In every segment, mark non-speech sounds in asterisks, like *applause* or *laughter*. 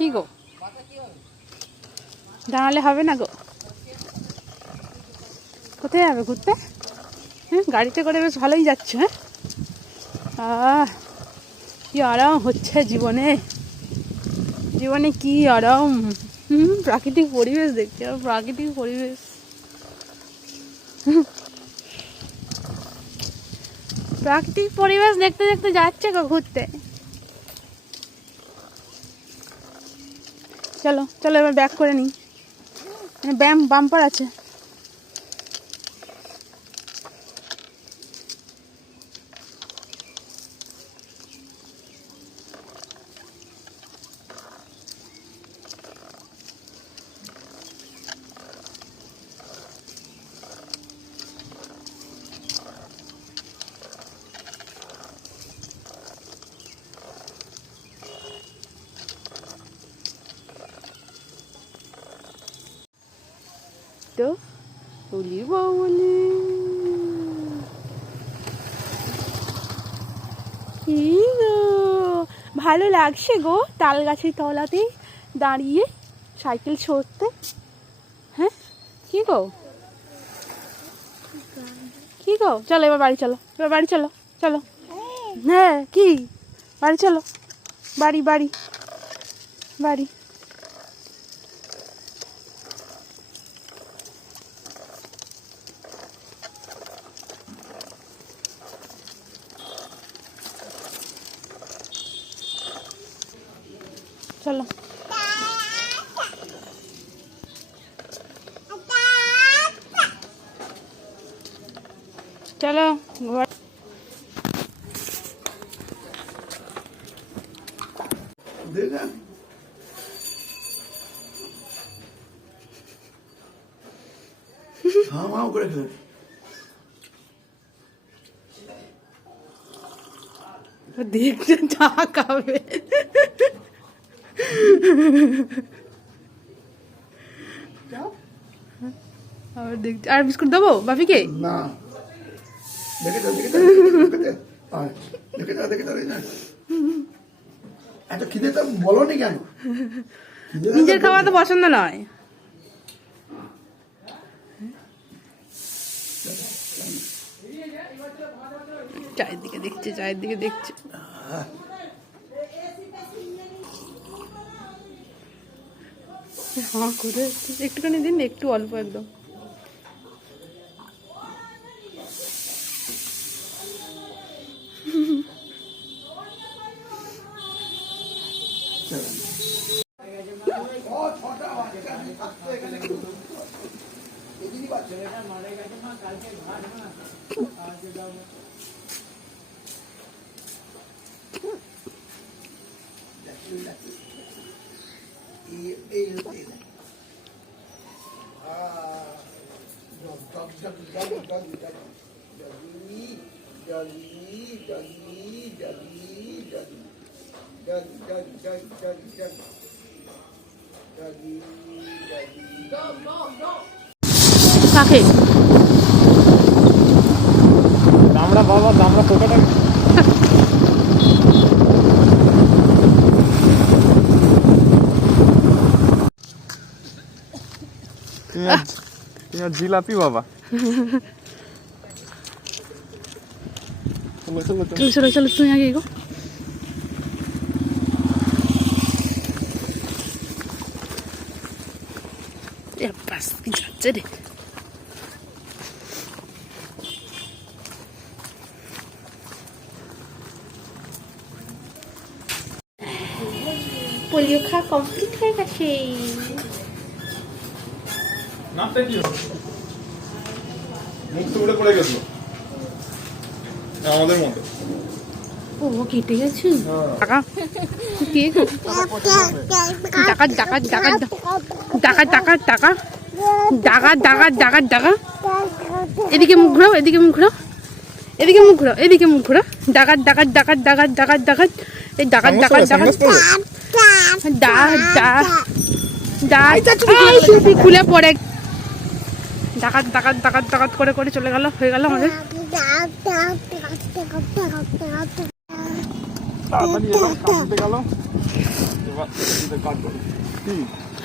কি গো? দাঁড়ালে হবে না গো? কোথায় যাবে ঘুরতে? হ্যাঁ গাড়িতে করে বেশ ভালোই যাচ্ছে হ্যাঁ? কি আরাম হচ্ছে জীবনে। জীবনে কি আরাম। হুম, প্রাকৃতিক পরিবেশ দেখতে প্রাকৃতিক পরিবেশ। প্রাকৃতিক পরিবেশ দেখতে দেখতে যাচ্ছে গো ঘুরতে। চলো চলো এবার ব্যাক করে নিই। ব্যায়াম ব্যাম বাম্পার আছে। বলি কি গো ভালো লাগছে গো তাল গাছের তলাতে দাঁড়িয়ে সাইকেল ছড়তে হ্যাঁ? কি গো? কি গো? চলো, এবার বাড়ি চলো, এবার বাড়ি চলো চলো। হ্যাঁ কি? বাড়ি চলো। বাড়ি বাড়ি। বাড়ি চলো চলো ঘর। করে খেলে। দেখতে চা খাবে আর বিস্কুট দেবো বাপিকে না। এত তো নিজের খাওয়া তো পছন্দ নয়। চারিদিকে দেখছে চারিদিকে দেখছে। হ্যাঁ করে একটুখানি দিন একটু অল্প একদম। চলেন Doggy, doggy, doggy, doggy, doggy. Doggy, doggy, doggy, doggy, doggy. Doggy, doggy. Go, go, go. কাকে দামড়া বাবা দামড়া পোকাটা তুমি আর জিলাপি বাবা চলো চলো চলো তুমি আগে গো কি যাচ্ছে পোলিও খাওয়া কমপ্লিট হয়ে গেছে নামটা কি মুখ উড়ে পড়ে গেছিল আমাদের মতো। ও কেটে গেছে? টাকা? কে? *laughs* টাকা টাকা টাকা টাকা টাকা টাকা। টাকা টাকা টাকা টাকা এদিকে মুখ ঘুরাও এদিকে মুখ ঘুরাও। এদিকে মুখ ঘুরাও এদিকে মুখ ঘুরাও। ডাকাত ডাকাত ডাকাত ডাকাত ডাকাত ডাকাত এই ডাকাত ডাকাত ডাকাত ডা ডা ডা টুপি খুলে পড়ে। ডাকাত ডাকাত ডাকাত ডাকাত করে করে চলে গেল হয়ে গেল আমাদের।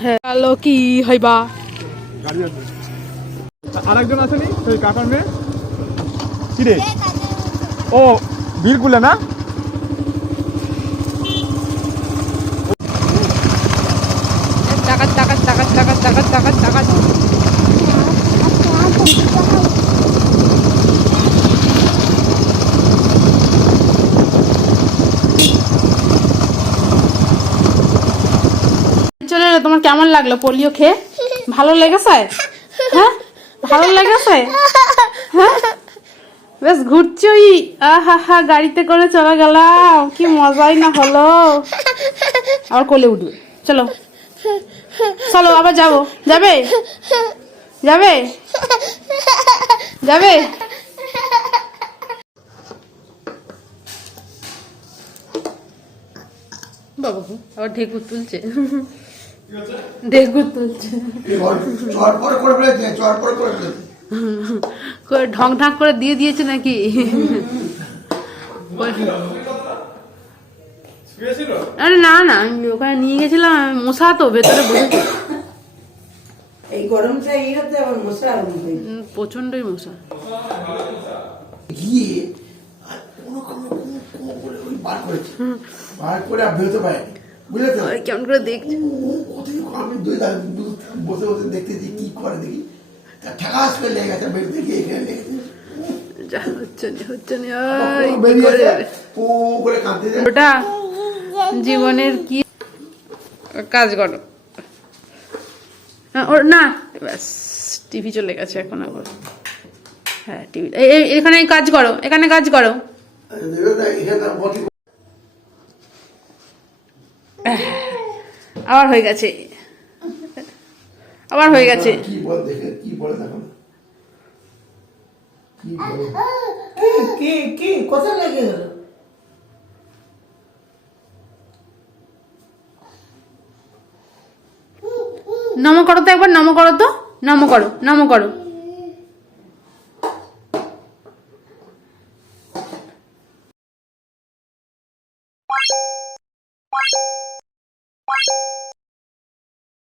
হ্যালো কি হইবা? গাড়ি আরেকজন আসেনি সেই কাকার মেয়ে? কি রে ও বীরকুলে না? ডাকাত ডাকাত চলে এলো, তোমার কেমন লাগল? পোলিও খেয়ে? ভালো লেগেছে? হ্যাঁ? ভালো লেগেছে? হ্যাঁ? বেশ ঘুরছই আহা হা গাড়িতে করে চলে গেলাম। কি মজাই না হলো। আবার কোলে উঠবে। চলো। চলো, আবার যাব। যাবে? যাবে? যাবে? বাবু আবার ঢেকুর তুলছে। তুলছে পরে করে ঢং ঢাক করে দিয়ে দিয়েছে নাকি? আরে না না আমি ওখানে নিয়ে গেছিলাম মশা তো ভেতরে বসে এই গরমটা এই হতে আবার মশা প্রচন্ডই মশা। গিয়ে আর কোনো কোনো করে ওই বার করেছে। বার করে আর বেরোতে পারেনি। বুঝলে তো কেমন করে দেখছে ও কোথায় আমি দুই বসে বসে দেখতেছি কি করে দেখি ঠেকাস করে লেগে গেছে বের দেখি এখানে লেগেছে না হচ্ছে না আবার ওই পুরো কি বেরিয়ে করে আছে পু করে কাঁদতে যায় ওটা জীবনের কি কাজ করো না, ওর না ব্যাস টিভি চলে গেছে এখন আবার হ্যাঁ টিভি এখানে কাজ করো এখানে কাজ করো দেখো তো, এখানে তার বটি *laughs* আবার হয়ে গেছে। আবার হয়ে গেছে। কি কি বলে দেখো। না। কি বলে? কি কি কোথায় লেগে গেল নম করো তো একবার নম করো তো। নম করো নম করো।